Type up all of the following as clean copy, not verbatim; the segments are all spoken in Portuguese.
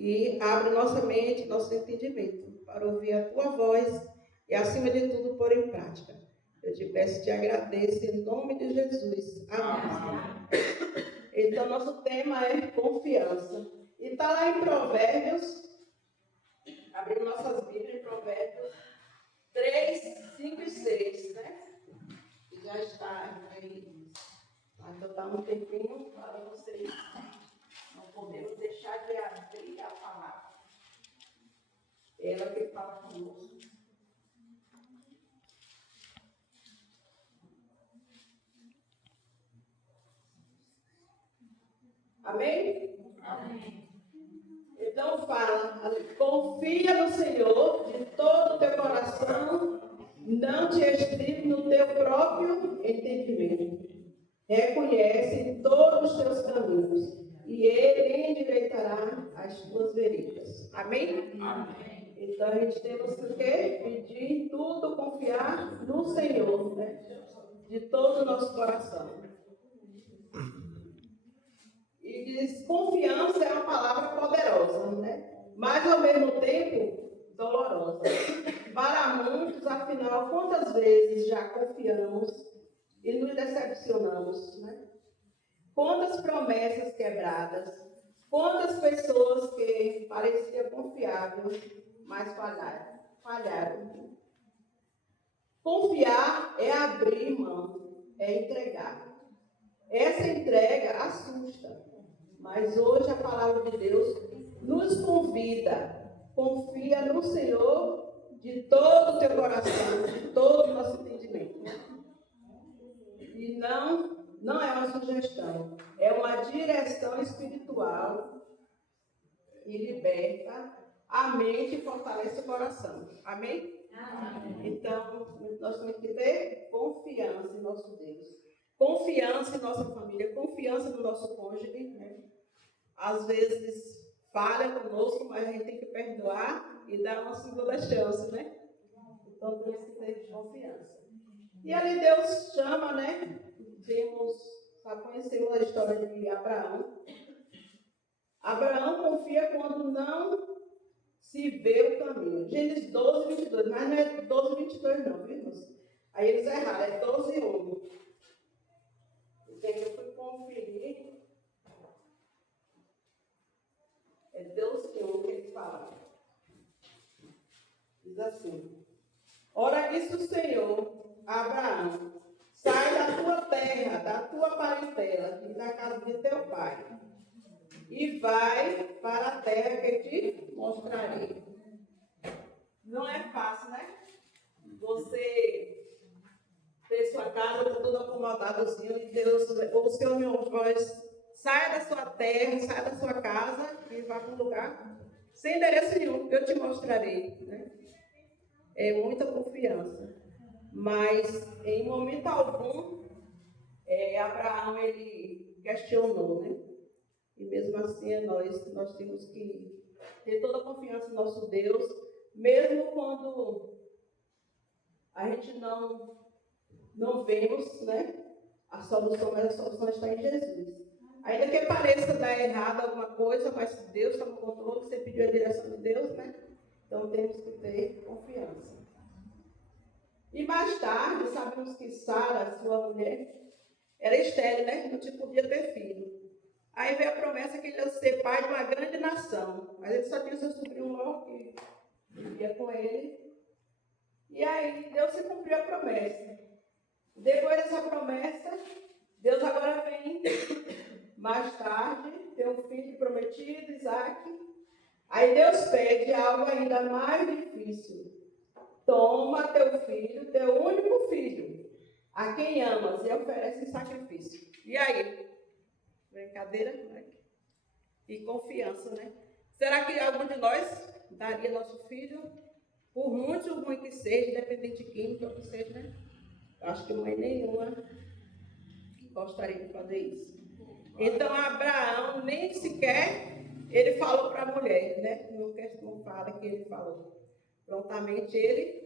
e abre nossa mente, nosso entendimento, para ouvir a tua voz e, acima de tudo, pôr em prática. Eu te peço e te agradeço em nome de Jesus. Amém. Então, nosso tema é confiança. E está lá em Provérbios, abrindo nossas Bíblias em Provérbios 3, 5 e 6, né? Já está aí. Então, dá um tempinho para vocês. Não podemos deixar de abrir a palavra. Ela que fala conosco. Amém? Amém. Então fala, confia no Senhor de todo o teu coração, não te estribe no teu próprio entendimento. Reconhece todos os teus caminhos e Ele endireitará as tuas veredas. Amém? Amém. Então a gente temos que pedir tudo, confiar no Senhor, né? De todo o nosso coração. E diz, confiança é uma palavra poderosa, né? Mas ao mesmo tempo dolorosa. Para muitos, afinal, quantas vezes já confiamos e nos decepcionamos, né? Quantas promessas quebradas, quantas pessoas que pareciam confiáveis, mas falharam. Confiar é abrir mão, é entregar. Essa entrega assusta, mas hoje a palavra de Deus nos convida. Confia no Senhor de todo o teu coração, de todo o nosso entendimento. E não é uma sugestão, é uma direção espiritual e liberta a mente e fortalece o coração. Amém? Amém. Então, nós temos que ter confiança em nosso Deus. Confiança em nossa família, confiança no nosso cônjuge, né? Às vezes falha conosco, mas a gente tem que perdoar e dar uma segunda chance, né? Então temos que ter confiança. E ali Deus chama, né? Conhecemos a história de Abraão. Abraão confia quando não se vê o caminho. Gênesis 12, 22, mas não é 12, 22 não, viu, irmãos? Aí eles erraram, é 12, 1. Eu fui conferir. É 12, 1 que eles falam. Diz assim: ora disse o Senhor a Abraão: sai da tua terra, da tua parentela e da casa de teu pai, e vai para a terra que te mostrarei. Não é fácil, né? Você ter sua casa toda acomodadozinho e Deus, ou o Senhor meu voz, saia da sua terra, saia da sua casa e vá para um lugar sem endereço nenhum, que eu te mostrarei, né? É muita confiança. Mas em momento algum, Abraão ele questionou, né? E mesmo assim nós temos que ter toda a confiança no nosso Deus, mesmo quando a gente não vemos, né, a solução, mas a solução está em Jesus. Ainda que pareça dar errado alguma coisa, mas Deus está no controle, você pediu a direção de Deus, né? Então temos que ter confiança. E mais tarde, sabemos que Sara, sua mulher, era estéril, né? Não podia ter filho. Aí veio a promessa que ele ia ser pai de uma grande nação. Mas ele só tinha seu sobrinho Ló, que vivia com ele. E aí Deus se cumpriu a promessa. Depois dessa promessa, Deus agora vem, mais tarde, ter um filho prometido, Isaac. Aí Deus pede algo ainda mais difícil. Toma teu filho, teu único filho, a quem amas, e oferece em sacrifício. E aí? Brincadeira, né? E confiança, né? Será que algum de nós daria nosso filho, por muito ruim que seja, independente de quem que seja, né? Acho que mãe nenhuma gostaria de fazer isso. Então, Abraão nem sequer ele falou para a mulher, né? Não fala que ele falou. Prontamente ele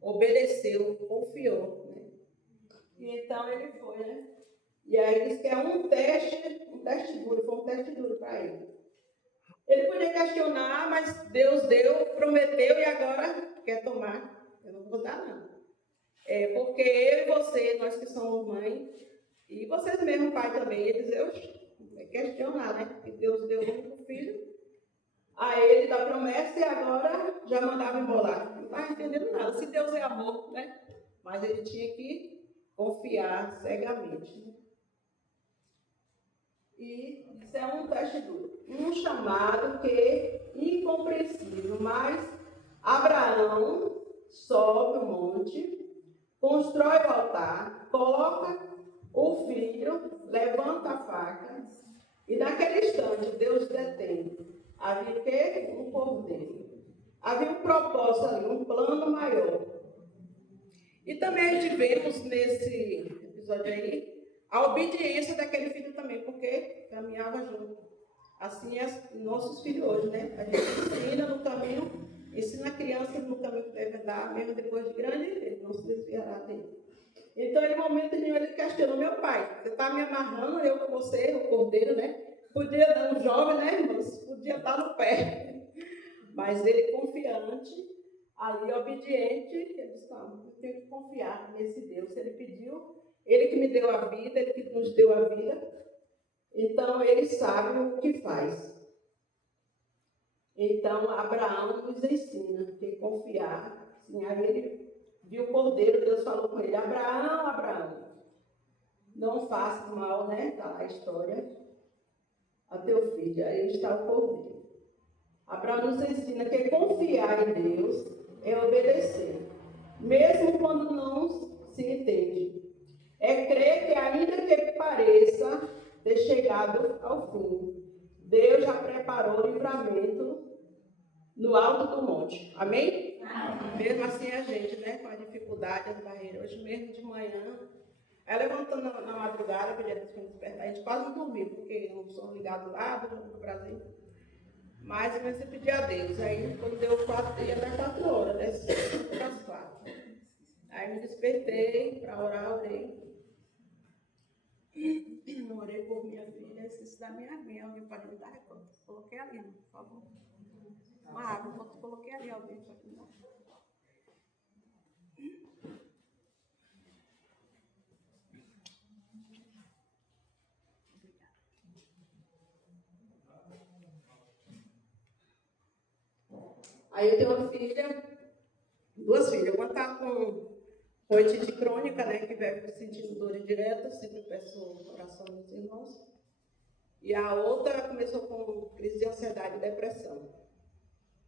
obedeceu, confiou, né? E então ele foi, né? E aí diz que é um teste duro, foi um teste duro para ele. Ele questionar, mas Deus deu, prometeu e agora quer tomar. Eu não vou dar, não. Porque eu e você, nós que somos mãe, e vocês mesmo, pai também, eles questionar, né? Que Deus deu o único filho a ele da promessa e agora já mandava embolar. Não estava entendendo nada. Se Deus é amor, né? Mas ele tinha que confiar cegamente. E isso é um teste duro. Um chamado que é incompreensível, mas Abraão sobe o monte, constrói o altar, coloca o filho, levanta a faca, e naquele instante Deus detém. Havia o quê? Um cordeiro. Havia um propósito ali, um plano maior. E também a gente vemos nesse episódio aí a obediência daquele filho também, porque caminhava junto. Assim é nossos filhos hoje, né? A gente ensina no caminho, ensina a criança no caminho que deve andar, mesmo depois de grande, ele não se desviará dele. Então, em momento nenhum, ele questionou: meu pai, você está me amarrando, eu com você, o cordeiro, né? Podia dar um jovem, né, irmãos? Podia estar no pé. Mas ele confiante, ali obediente, ele disse: não, eu tenho que confiar nesse Deus. Ele pediu, ele que me deu a vida, ele que nos deu a vida. Então, ele sabe o que faz. Então, Abraão nos ensina que confiar. Assim, aí ele viu o cordeiro, Deus falou com ele: Abraão, Abraão, não faça mal, né? Está lá a história, a teu filho. Aí está o cordeiro. Abraão nos ensina que confiar em Deus é obedecer, mesmo quando não se entende. É crer que, ainda que pareça ter chegado ao fim, Deus já preparou o livramento no alto do monte. Amém? Amém? Mesmo assim a gente, né, com a dificuldade, as barreiras. Hoje mesmo de manhã, aí levantando na madrugada, pedia a Deus para despertar, a gente quase não dormiu, porque não somos ligados lá do Brasil. Mas eu comecei a pedir a Deus. Aí quando deu 4, ia dar 4 horas, né? 5 para as 4. Aí me despertei para orar, orei. Orei por minha filha, esqueci da minha aguinha. Alguém pode me dar recorte? Coloquei ali, por favor. Uma água, coloquei ali, alguém pode me dar. Aí eu tenho uma filha, 2 filhas. Uma está com otite crônica, né, que vai sentindo dores diretas, sempre peço oração dos irmãos. E a outra começou com crise de ansiedade e depressão.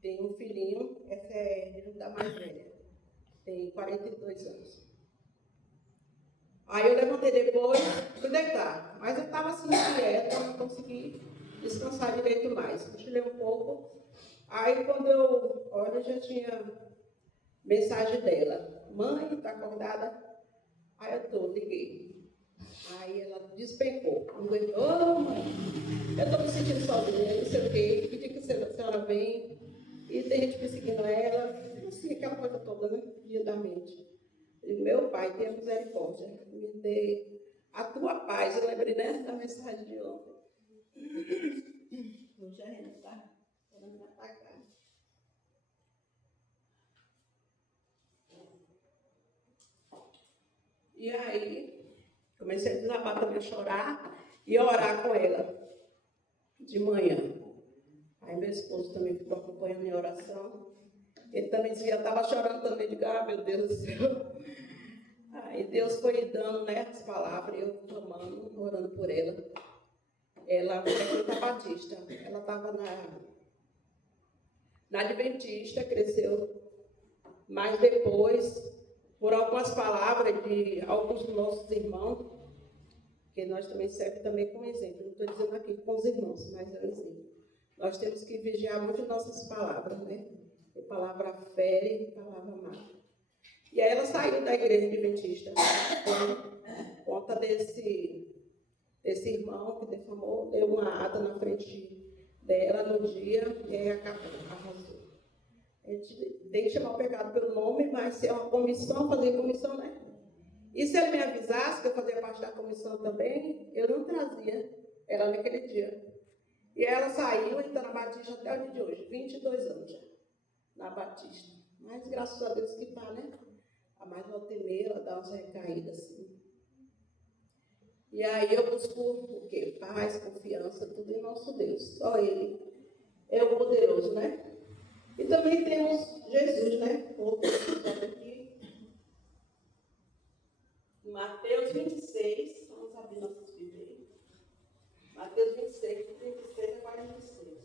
Tem um filhinho, essa é da mais velha, tem 42 anos. Aí eu levantei depois, fui deitar, mas eu estava assim quieta, não consegui descansar direito mais. Cochilei um pouco, aí quando eu olho, já tinha mensagem dela: mãe, está acordada? Aí eu liguei. Aí ela despencou, não aguentou: mãe, eu estou me sentindo sozinha, não sei o quê, pedi que a senhora vem, e tem gente perseguindo ela, assim, aquela coisa toda, né, lindamente. E meu pai, tenha misericórdia, me dê a tua paz. Eu lembrei, né, da mensagem de ontem. O gerente está querendo me atacar. E aí, comecei a desabar também, a chorar e orar com ela de manhã. Aí meu esposo também ficou acompanhando minha oração. Ele também dizia, estava chorando também, digo: ah, meu Deus do céu. Aí Deus foi dando, né, as palavras, eu clamando, orando por ela. Ela frequenta Batista, ela estava na Adventista, cresceu, mas depois, por algumas palavras de alguns dos nossos irmãos, que nós também serve também como exemplo, não estou dizendo aqui com os irmãos, mas é um exemplo. Nós temos que vigiar muito nossas palavras, né? A palavra fere, a palavra mata. E aí ela saiu da igreja adventista por conta desse irmão que defamou, deu uma ata na frente dela no dia e aí arrasou. A gente tem que chamar o pecado pelo nome, mas se é uma comissão, fazer comissão, né? E se ele me avisasse que eu fazia parte da comissão também, eu não trazia ela naquele dia. E ela saiu e está na Batista até o dia de hoje, 22 anos já, na Batista. Mas graças a Deus que está, né? A mais volta e meia, ela dá umas recaídas assim. E aí eu busco o quê? Paz, confiança, tudo em nosso Deus. Só Ele é o poderoso, né? E também temos Jesus, né? Outro episódio aqui. Mateus 26, vamos abrir nossas Bíblias. Mateus 26, de 36 a 46.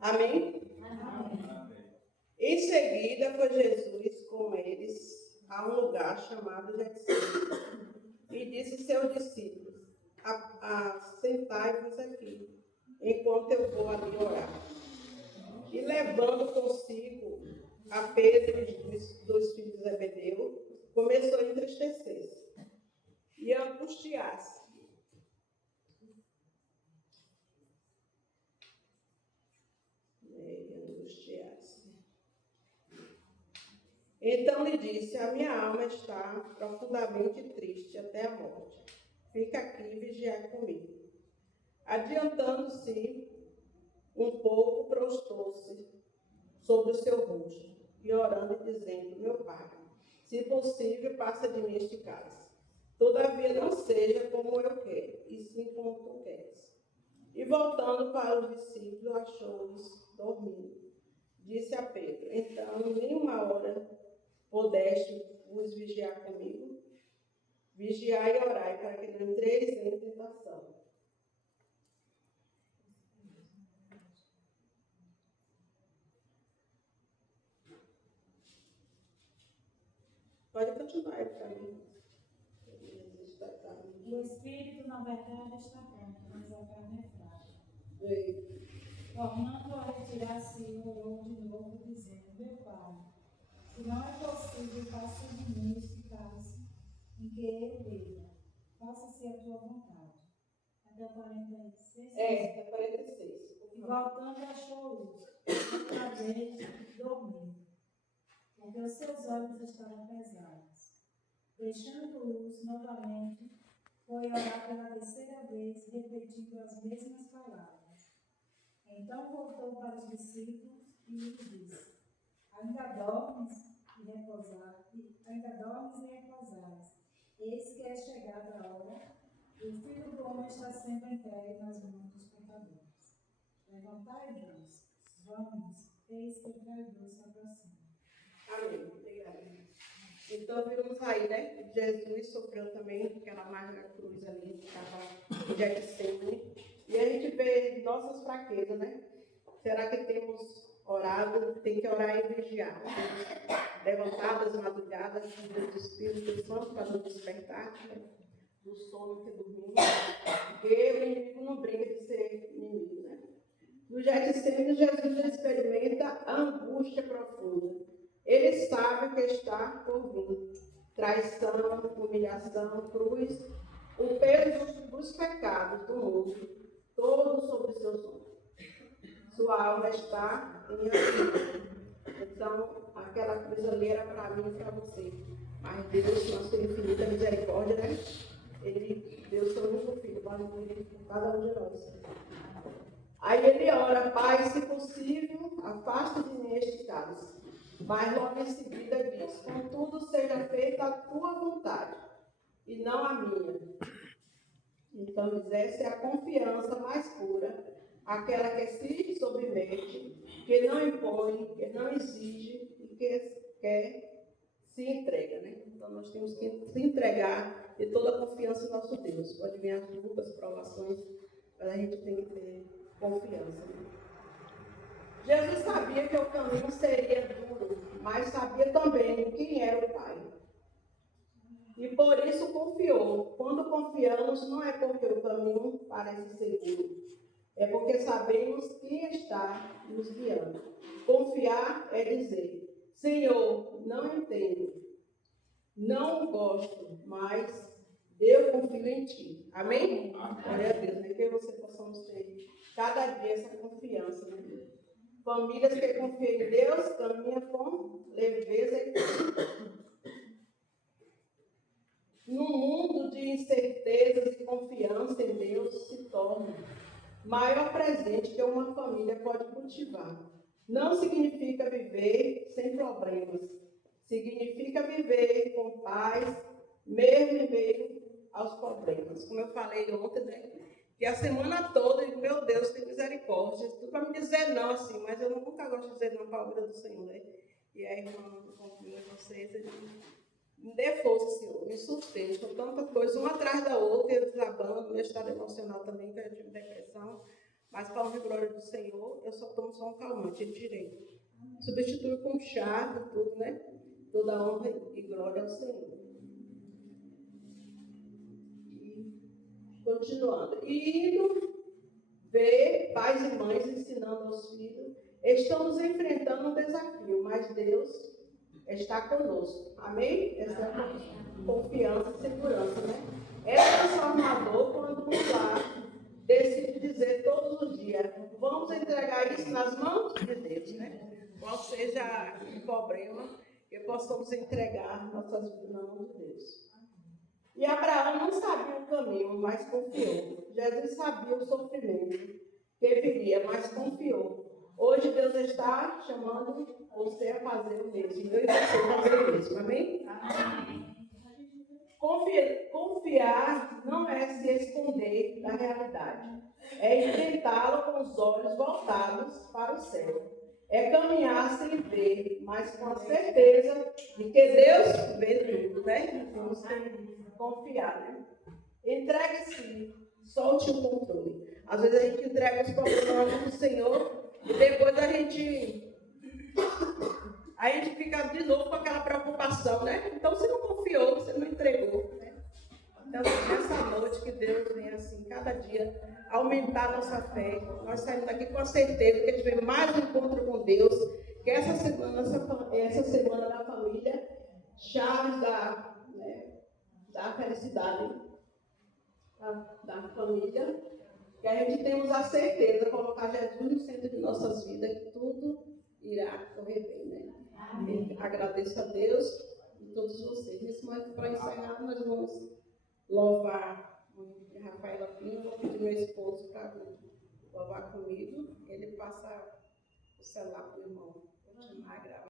Amém? Amém? Em seguida foi Jesus com eles a um lugar chamado Getsemane e disse aos seus discípulos: Sentai-vos aqui, enquanto eu vou ali orar. E levando consigo a Pedro e os dois filhos de Zebedeu, começou a entristecer-se e a angustiar-se. Então lhe disse: a minha alma está profundamente triste até a morte. Fica aqui e vigiai comigo. Adiantando-se um pouco, prostrou-se sobre o seu rosto e orando e dizendo: meu pai, se possível, passa de mim este cálice. Todavia não seja como eu quero, e sim como tu queres. E voltando para os discípulos, achou-os dormindo. Disse a Pedro: então, nenhuma hora pudeste vos vigiar comigo? Vigiai e orai, para que não entreis em tentação. Pode continuar aí para mim. O espírito, na verdade, está pronto, mas a carne é fraca. Tornando a retirar-se, orou de novo, dizendo: meu pai, se não é possível, passa de mim este cálice em que eu beba. Faça-se a tua vontade. Até o 46? Até 46. E voltando, achou-os outra vez dormindo, porque os seus olhos estavam pesados. Deixando-os novamente, foi orar pela terceira vez, repetindo as mesmas palavras. Então voltou para os discípulos e lhes disse: ainda dormes e repousais. Eis que é chegada a hora, e o Filho do Homem está sendo entregue nas mãos dos pecadores. Levantai-vos, vamos, eis que o traidor se aproxima. Amém. Obrigada. Então, vimos aí, né? Jesus sofreu também aquela amarga cruz ali, que estava em Getsemane. E a gente vê nossas fraquezas, né? Será que temos orado? Tem que orar e vigiar. Temos levantado as madrugadas do Espírito Santo para nos despertar, né? Do sono que dormimos. Porque o inimigo não brinca de ser inimigo, né? No Getsemane, Jesus experimenta a angústia profunda. Ele sabe o que está por vir. Traição, humilhação, cruz, o peso dos pecados do mundo, todo sobre seus ombros. Sua alma está em angústia. Então, aquela cruz ali era para mim e para você. Mas Deus, na sua infinita misericórdia, né? Ele deu seu único filho para morrer por cada um de nós. Aí ele ora: Pai, se possível, afasta de mim este cálice. Mas logo em seguida diz: contudo, seja feita a tua vontade, e não a minha. Então, essa é a confiança mais pura, aquela que se submete, que não impõe, que não exige e que se entrega, né? Então, nós temos que se entregar de toda a confiança em nosso Deus. Pode vir as lutas, provações, mas a gente tem que ter confiança, né? Jesus sabia que o caminho seria duro, mas sabia também quem era o Pai. E por isso confiou. Quando confiamos, não é porque o caminho parece seguro, é porque sabemos quem está nos guiando. Confiar é dizer: Senhor, não entendo, não gosto, mas eu confio em Ti. Amém? Glória a Deus, né? Que você possamos ter cada dia essa confiança, né? Famílias que confiam em Deus caminham com leveza e fé. No mundo de incertezas e confiança em Deus se torna maior presente que uma família pode cultivar. Não significa viver sem problemas. Significa viver com paz, mesmo em meio aos problemas. Como eu falei ontem, né? Que a semana toda, meu Deus, tem misericórdia. Tudo para me dizer não, assim, mas eu nunca gosto de dizer não para a obra do Senhor, né? E aí, irmão, eu confio em vocês. Me dê força, Senhor, me sustente com tanta coisa, uma atrás da outra, eu desabando, meu estado emocional também, que eu tive depressão. Mas para a honra e glória do Senhor, eu só tomo só um calmante, ele direito. Substitui com chá e tudo, né? Toda honra e glória ao Senhor. E, continuando. E indo ver pais e mães ensinando aos filhos, estamos enfrentando um desafio, mas Deus está conosco. Amém? Essa é a confiança e segurança, né? É transformador quando um lar decide dizer todos os dias, vamos entregar isso nas mãos de Deus, né? Qual seja o problema, que possamos entregar nossas vidas na mão de Deus. E Abraão não sabia o caminho, mas confiou. Jesus sabia o sofrimento que viria, mas confiou. Hoje Deus está chamando você a fazer o mesmo. Eu e você fazer o mesmo. Amém? Confiar não é se esconder da realidade. É enfrentá-lo com os olhos voltados para o céu. É caminhar sem ver, mas com a certeza de que Deus vê tudo, né? Temos que confiar, né? Entregue-se, solte o controle. Às vezes a gente entrega os problemas do Senhor e depois a gente fica de novo com aquela preocupação, né? Então você não confiou, você não entregou, né? Então, nessa noite que Deus vem assim, cada dia, aumentar a nossa fé. Nós saímos daqui com a certeza que a gente vem mais um encontro com Deus, que essa semana da família, chaves da felicidade da família, que a gente temos a certeza, colocar Jesus no centro de nossas vidas, que tudo irá correr bem, né? Amém. Agradeço a Deus e todos vocês. Nesse momento, para encerrar, nós vamos louvar a Rafaela Pinho. Vou pedir meu esposo para louvar comigo. Ele passa o celular para o irmão continuar a gravar.